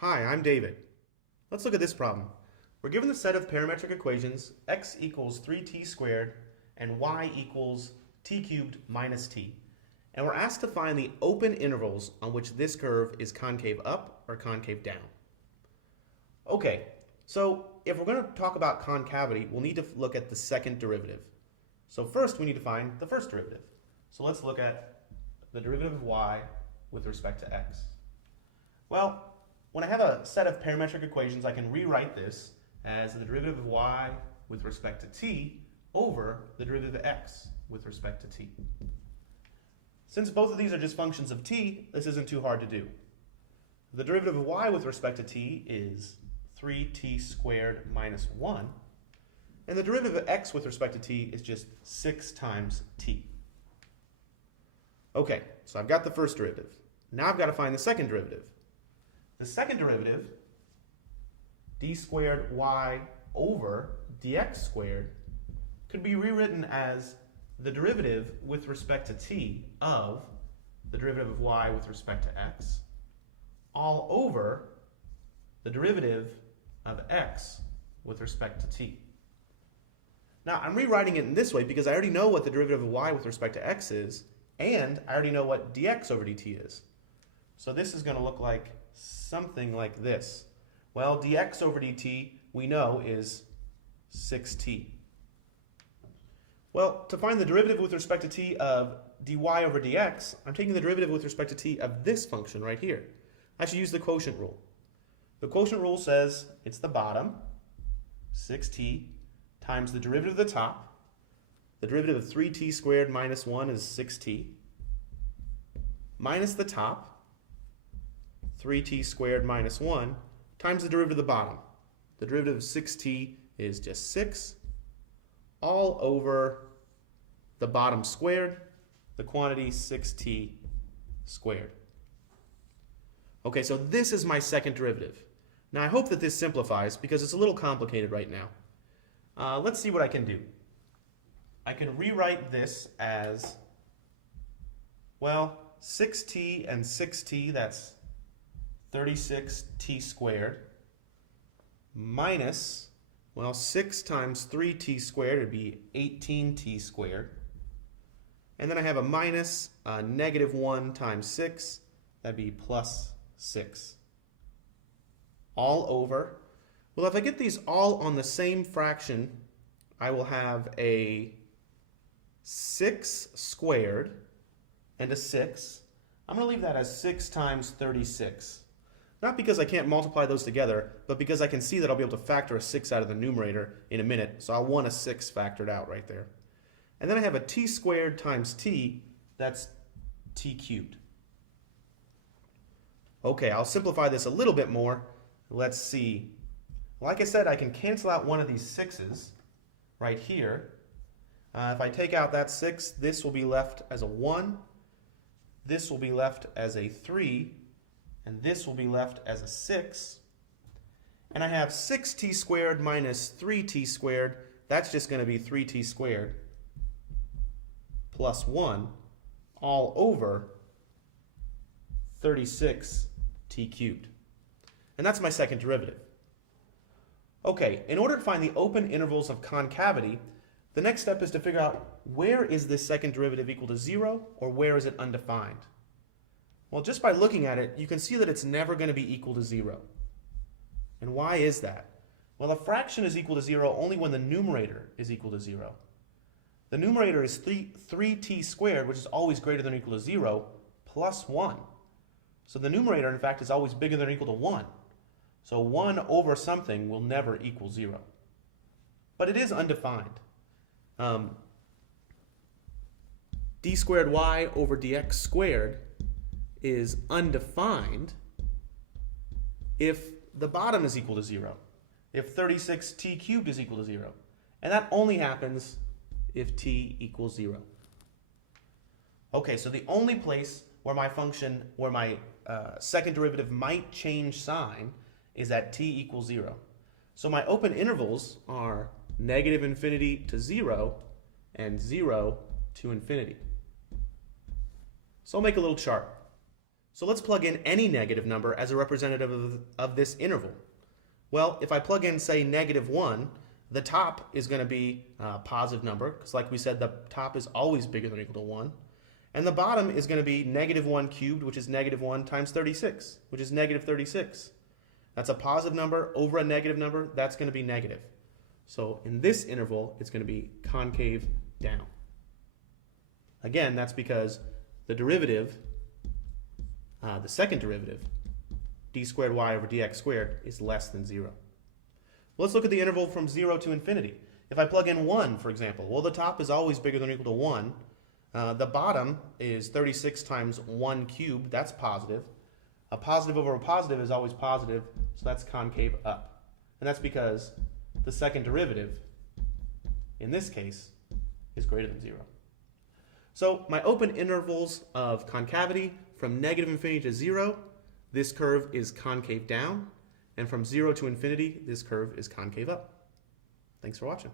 Hi, I'm David. Let's look at this problem. We're given the set of parametric equations x equals 3t squared and y equals t cubed minus t. And we're asked to find the open intervals on which this curve is concave up or concave down. Okay, so if we're going to talk about concavity, we'll need to look at the second derivative. So first we need to find the first derivative. So let's look at the derivative of y with respect to x. Well, when I have a set of parametric equations, I can rewrite this as the derivative of y with respect to t over the derivative of x with respect to t. Since both of these are just functions of t, this isn't too hard to do. The derivative of y with respect to t is 3t squared minus 1, and the derivative of x with respect to t is just 6 times t. Okay, so I've got the first derivative. Now I've got to find the second derivative. The second derivative, d squared y over dx squared, could be rewritten as the derivative with respect to t of the derivative of y with respect to x, all over the derivative of x with respect to t. Now, I'm rewriting it in this way because I already know what the derivative of y with respect to x is, and I already know what dx over dt is. So this is going to look like something like this. Well, dx over dt we know is 6t. Well, to find the derivative with respect to t of dy over dx, I'm taking the derivative with respect to t of this function right here. I should use the quotient rule. The quotient rule says it's the bottom, 6t, times the derivative of the top. The derivative of 3t squared minus 1 is 6t, minus the top, 3t squared minus 1, times the derivative of the bottom. The derivative of 6t is just 6, all over the bottom squared, the quantity 6t squared. Okay, so this is my second derivative. Now I hope that this simplifies because it's a little complicated right now. Let's see what I can do. I can rewrite this as, well, 6t and 6t, that's 36t squared, minus, well, 6 times 3t squared would be 18t squared. And then I have a minus negative 1 times 6, that'd be plus 6. All over. Well, if I get these all on the same fraction, I will have a 6 squared and a 6. I'm going to leave that as 6 times 36. Not because I can't multiply those together, but because I can see that I'll be able to factor a 6 out of the numerator in a minute, so I'll want a 6 factored out right there. And then I have a t squared times t, that's t cubed. Okay, I'll simplify this a little bit more. Let's see. Like I said, I can cancel out one of these 6's right here. If I take out that 6, this will be left as a 1, this will be left as a 3, and this will be left as a 6. And I have 6t squared minus 3t squared. That's just going to be 3t squared plus 1 all over 36t cubed. And that's my second derivative. Okay, in order to find the open intervals of concavity, the next step is to figure out where is this second derivative equal to 0 or where is it undefined. Well, just by looking at it, you can see that it's never going to be equal to 0. And why is that? Well, a fraction is equal to 0 only when the numerator is equal to 0. The numerator is 3t squared, which is always greater than or equal to 0, plus 1. So the numerator, in fact, is always bigger than or equal to 1. So 1 over something will never equal 0. But it is undefined. D squared y over dx squared is undefined if the bottom is equal to 0, if 36t cubed is equal to 0. And that only happens if t equals 0. Okay, so the only place where my function, where my second derivative might change sign is at t equals 0. So my open intervals are negative infinity to 0 and 0 to infinity. So I'll make a little chart. So let's plug in any negative number as a representative of this interval. Well, if I plug in, say, -1, the top is going to be a positive number, because like we said, the top is always bigger than or equal to 1. And the bottom is going to be -1 cubed, which is -1 times 36, which is -36. That's a positive number over a negative number. That's going to be negative. So in this interval, it's going to be concave down. Again, that's because the derivative, the second derivative, d squared y over dx squared, is less than 0. Let's look at the interval from 0 to infinity. If I plug in 1, for example, well, the top is always bigger than or equal to 1. The bottom is 36 times 1 cubed. That's positive. A positive over a positive is always positive, so that's concave up. And that's because the second derivative, in this case, is greater than 0. So my open intervals of concavity from -infinity to 0, this curve is concave down. And from 0 to infinity, this curve is concave up. Thanks for watching.